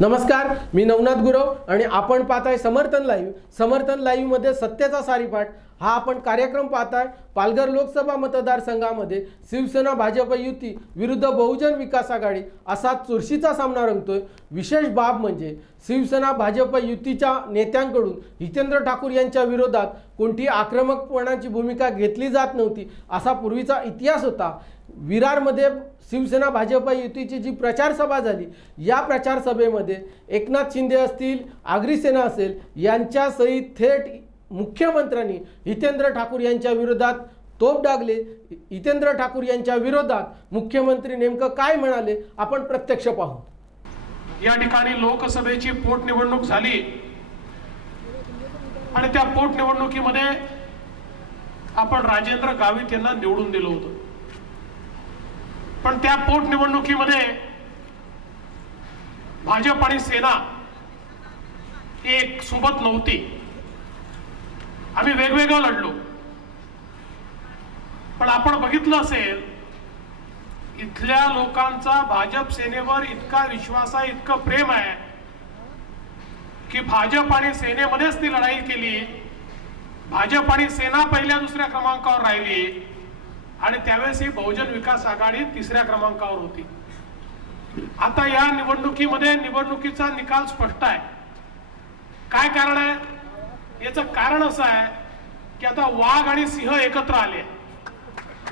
नमस्कार मी नवनाथ गुरव आणि आपण पाहताय समर्थन लाईव्ह. समर्थन लाईव्हमध्ये सत्याचा सारीपाठ. हा आपण कार्यक्रम पाहताय. पालघर लोकसभा मतदारसंघामध्ये शिवसेना भाजप युती विरुद्ध बहुजन विकास आघाडी असा चुरशीचा सामना रंगतोय. विशेष बाब म्हणजे शिवसेना भाजप युतीच्या नेत्यांकडून हितेंद्र ठाकूर यांच्या विरोधात कोणती आक्रमकपणाची भूमिका घेतली जात नव्हती असा पूर्वीचा इतिहास होता. विरारमध्ये शिवसेना भाजप युतीची जी प्रचारसभा झाली या प्रचारसभेमध्ये एकनाथ शिंदे असतील आगरी सेना असेल यांच्यासहित थेट मुख्यमंत्र्यांनी हितेंद्र ठाकूर यांच्या विरोधात तोप डागले. हितेंद्र ठाकूर यांच्या विरोधात मुख्यमंत्री नेमकं काय म्हणाले आपण प्रत्यक्ष पाहू. या ठिकाणी लोकसभेची पोटनिवडणूक झाली. आणि त्या पोटनिवडणुकीमध्ये आपण राजेंद्र गावित यांना निवडून दिलं होतं. पण त्या पोटनिवडणुकीमध्ये भाजप आणि सेना एक सोबत नव्हती. आम्ही वेगवेगळं लढलो. पण आपण बघितलं असेल इथल्या लोकांचा भाजप सेनेवर इतका विश्वास आहे इतकं प्रेम आहे की भाजप आणि सेनेमध्येच ती लढाई केली. भाजप आणि सेना पहिल्या दुसऱ्या क्रमांकावर राहिली आणि त्यावेळेस ही बहुजन विकास आघाडी तिसऱ्या क्रमांकावर होती. आता या निवडणुकीमध्ये निवडणुकीचा निकाल स्पष्ट आहे. काय कारण आहे? याचं कारण असं आहे की आता वाघ आणि सिंह एकत्र आले.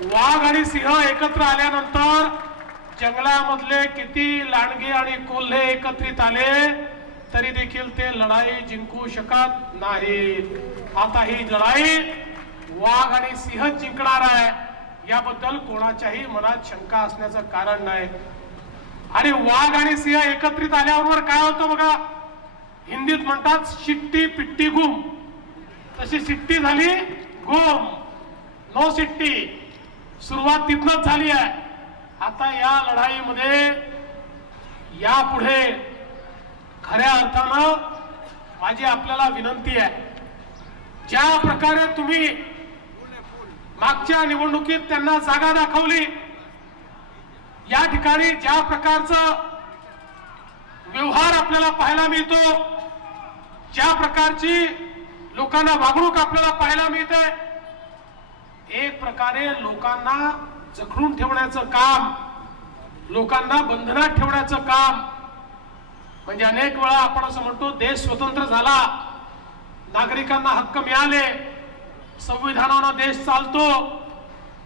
वाघ आणि सिंह एकत्र आल्यानंतर जंगलामधले किती लांडगे आणि कोल्हे एकत्रित आले तरी देखील ते लढाई जिंकू शकत नाहीत. आता ही लढाई वाघ आणि सिंह जिंकणार आहे याबद्दल कोणाच्याही मनात शंका असण्याचं कारण नाही. आणि वाघ आणि सिंह एकत्रित आल्याबरोबर काय होतं बघा? हिंदीत म्हणतात शिट्टी पिट्टी गुम तशी सिट्टी झाली गोम. नो सिट्टी सुरुवात तिथनच झाली आहे. आता या लढाईमध्ये यापुढे खऱ्या अर्थानं माझी आपल्याला विनंती आहे. ज्या प्रकारे तुम्ही मागच्या निवडणुकीत त्यांना जागा दाखवली या ठिकाणी ज्या प्रकारचं व्यवहार आपल्याला पाहायला मिळतो ज्या प्रकारची लोकांना वागणूक आपल्याला पाहायला मिळते एक प्रकारे लोकांना जखडून ठेवण्याचं काम लोकांना बंधनात ठेवण्याचं काम. म्हणजे अनेक वेळा आपण असं म्हणतो देश स्वतंत्र झाला नागरिकांना हक्क मिळाले संविधानानं देश चालतो.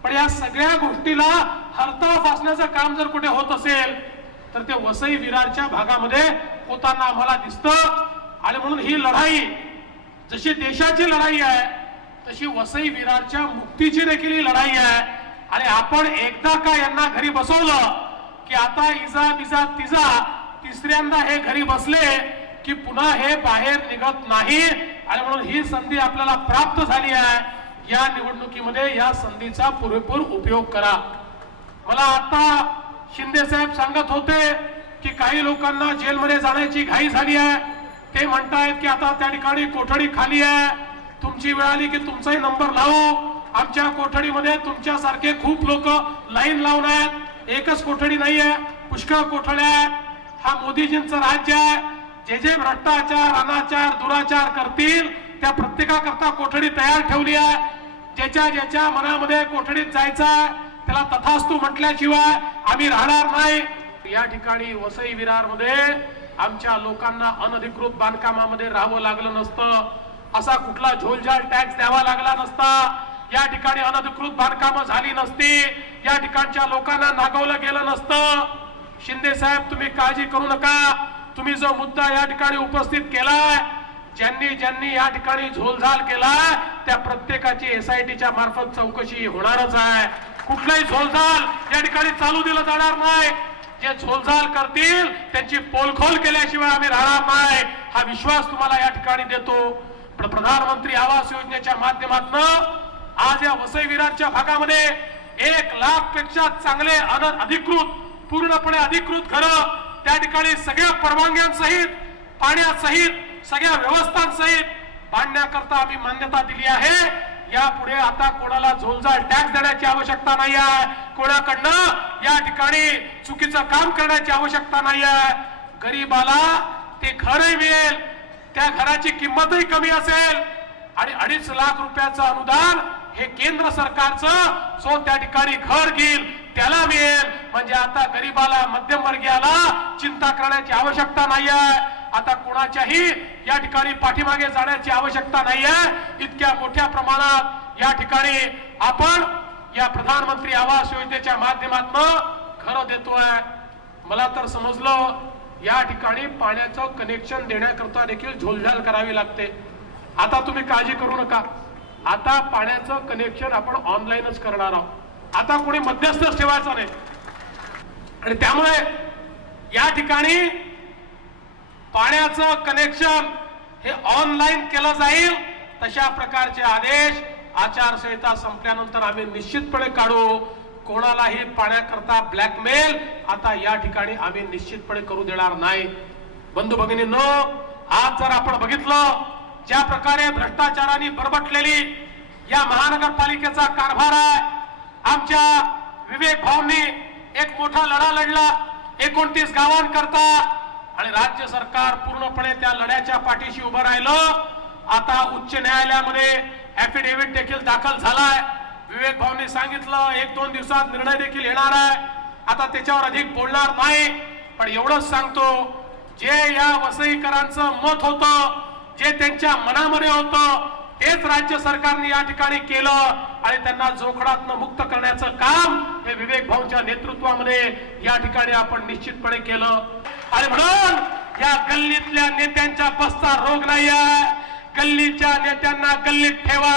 पण या सगळ्या गोष्टीला हरताळ फासण्याचं काम जर कुठे होत असेल तर ते वसई विरारच्या भागामध्ये होताना आम्हाला दिसतं. आणि म्हणून ही लढाई जशी देशाची लढाई आहे तशी वसई विरारच्या मुक्तीची देखील ही लढाई आहे. आणि आपण एकदा का यांना घरी बसवलं की आता इजा बिजा तिजा तिसऱ्यांदा हे घरी बसले की पुन्हा हे बाहेर निघत नाही. आणि म्हणून ही संधी आपल्याला प्राप्त झाली आहे. या निवडणुकीमध्ये या संधीचा पुरेपूर उपयोग करा. मला आता शिंदे साहेब सांगत होते की काही लोकांना जेलमध्ये जाण्याची घाई झाली आहे. ते म्हणतायत की आता त्या ठिकाणी कोठडी खाली आहे. तुमची वेळ आली की तुमचाही नंबर लावू. आमच्या कोठडीमध्ये तुमच्यासारखे खूप लोक लाईन लावून आहेत. एकच कोठडी नाही आहे. पुष्कळ कोठड्या आहेत. हा मोदीजींचं राज्य आहे. जे जे भ्रष्टाचार अनाचार दुराचार करतील त्या प्रत्येकाकरता कोठडी तयार ठेवली आहे. ज्याच्या ज्याच्या मनामध्ये कोठडीत जायचं आहे त्याला तथास्तू म्हटल्याशिवाय आम्ही राहणार नाही. या ठिकाणी वसई विरारमध्ये आमच्या लोकांना अनधिकृत बांधकामामध्ये राहावं लागलं नसतं. असा कुठला झोलझाल टॅक्स द्यावा लागला नसता. या ठिकाणी अनधिकृत बांधकामं झाली नसती. या ठिकाणच्या लोकांना नागवलं गेलं नसतं. शिंदे साहेब तुम्ही काळजी करू नका. तुम्ही जो मुद्दा या ठिकाणी उपस्थित केलाय ज्यांनी ज्यांनी या ठिकाणी झोलझाल केलाय त्या प्रत्येकाची एसआयटीच्या मार्फत चौकशी होणारच आहे. कुठलाही झोलझाल या ठिकाणी चालू दिलं जाणार नाही. जे झोलझाल करतील त्यांची पोलखोल केल्याशिवाय आम्ही राहणार नाही. हा विश्वास तुम्हाला या ठिकाणी देतो. पण प्रधानमंत्री आवास योजनेच्या माध्यमातून आज या वसई विरारच्या भागामध्ये एक लाखपेक्षा चांगले अन- अधिकृत पूर्णपणे अधिकृत घरं त्या ठिकाणी सगळ्या परवानग्यांसहित पाण्यासहित सगळ्या व्यवस्थांसहित बांधण्याकरता आम्ही मान्यता दिली आहे. यापुढे आता कोणाला झोलझाल टॅक्स देण्याची आवश्यकता नाही आहे कोणाकडनं ठिकाणी चुकीचं काम करण्याची आवश्यकता नाही आहे गरीबाला ते घरही मिळेल त्या घराची किंमतही कमी असेल आणि अडीच लाख रुपयाचं अनुदान हे केंद्र सरकारचं जो त्या ठिकाणी घर घेईल त्याला मिळेल. म्हणजे आता गरीबाला मध्यमवर्गीयाला चिंता करण्याची आवश्यकता नाही आहे आता कोणाच्याही या ठिकाणी पाठीमागे जाण्याची आवश्यकता नाही आहे इतक्या मोठ्या प्रमाणात या ठिकाणी आपण या प्रधानमंत्री आवास योजनेच्या माध्यमातून देतोय. मला तर समजलं या ठिकाणी पाण्याचं कनेक्शन देण्याकरता देखील झोलझाल करावी लागते. आता तुम्ही काळजी करू नका. आता पाण्याचं कनेक्शन आपण ऑनलाईनच करणार आहोत. आता कोणी मध्यस्थच ठेवायचा नाही. आणि त्यामुळे या ठिकाणी पाण्याचं कनेक्शन हे ऑनलाईन केलं जाईल तशा प्रकारचे आदेश आचारसंहिता संपल्यानंतर आम्ही निश्चितपणे काढू. कोणालाही पाण्याकरता ब्लॅकमेल आता या ठिकाणी आम्ही निश्चितपणे करू देणार नाही. बंधू भगिनींनो आज जर आपण बघितलं ज्या प्रकारे भ्रष्टाचाराने बरबटलेली या महानगरपालिकेचा कारभार आहे आमच्या विवेक भाऊंनी एक मोठा लढा लढला एकोणतीस गावांकरता आणि राज्य सरकार पूर्णपणे त्या लढ्याच्या पाठीशी उभं राहिलं. आता उच्च न्यायालयामध्ये ऍफिडेव्हिट देखील दाखल झालाय. विवेक भाऊंनी सांगितलं एक दोन दिवसात निर्णय देखील येणार आहे. आता त्याच्यावर अधिक बोलणार नाही पण एवढंच सांगतो जे या वसईकरांचं मत होतं जे त्यांच्या मनामध्ये होतं तेच राज्य सरकारने या ठिकाणी केलं आणि त्यांना जोखडात मुक्त करण्याचं काम हे विवेक भाऊंच्या नेतृत्वामध्ये या ठिकाणी आपण निश्चितपणे केलं. आणि म्हणून या गल्लीतल्या नेत्यांच्या बसचा रोग नाही आहे गल्लीच्या नेत्यांना गल्लीत ठेवा.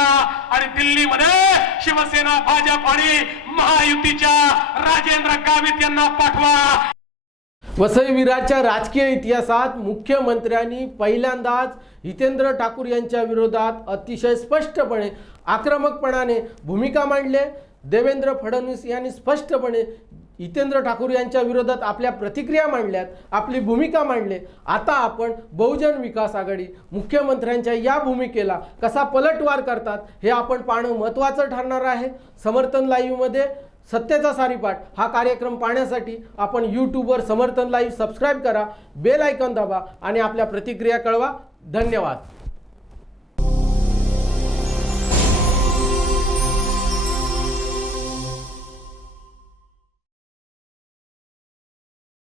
आणि दिल्लीमध्ये शिवसेना भाजप आणि महायुतीच्या राजेंद्र गावित यांना पाठवा. वसईवीरांच्या राजकीय इतिहासात मुख्यमंत्र्यांनी पहिल्यांदाच हितेंद्र ठाकूर यांच्या विरोधात अतिशय स्पष्टपणे आक्रमकपणाने भूमिका मांडले. देवेंद्र फडणवीस यांनी स्पष्टपणे हितेंद्र ठाकूर यांच्या विरोधात आपल्या प्रतिक्रिया मांडल्यात आपली भूमिका मांडली. आता आपण बहुजन विकास आघाडी मुख्यमंत्र्यांच्या या भूमिकेला कसा पलटवार करतात हे आपण पाहणं महत्त्वाचं ठरणार आहे. समर्थन लाईव्हमध्ये सत्याचा सारीपाठ हा कार्यक्रम पाहण्यासाठी आपण यूट्यूबवर समर्थन लाईव्ह सबस्क्राईब करा बेल आयकॉन दाबा आणि आपल्या प्रतिक्रिया कळवा. धन्यवाद.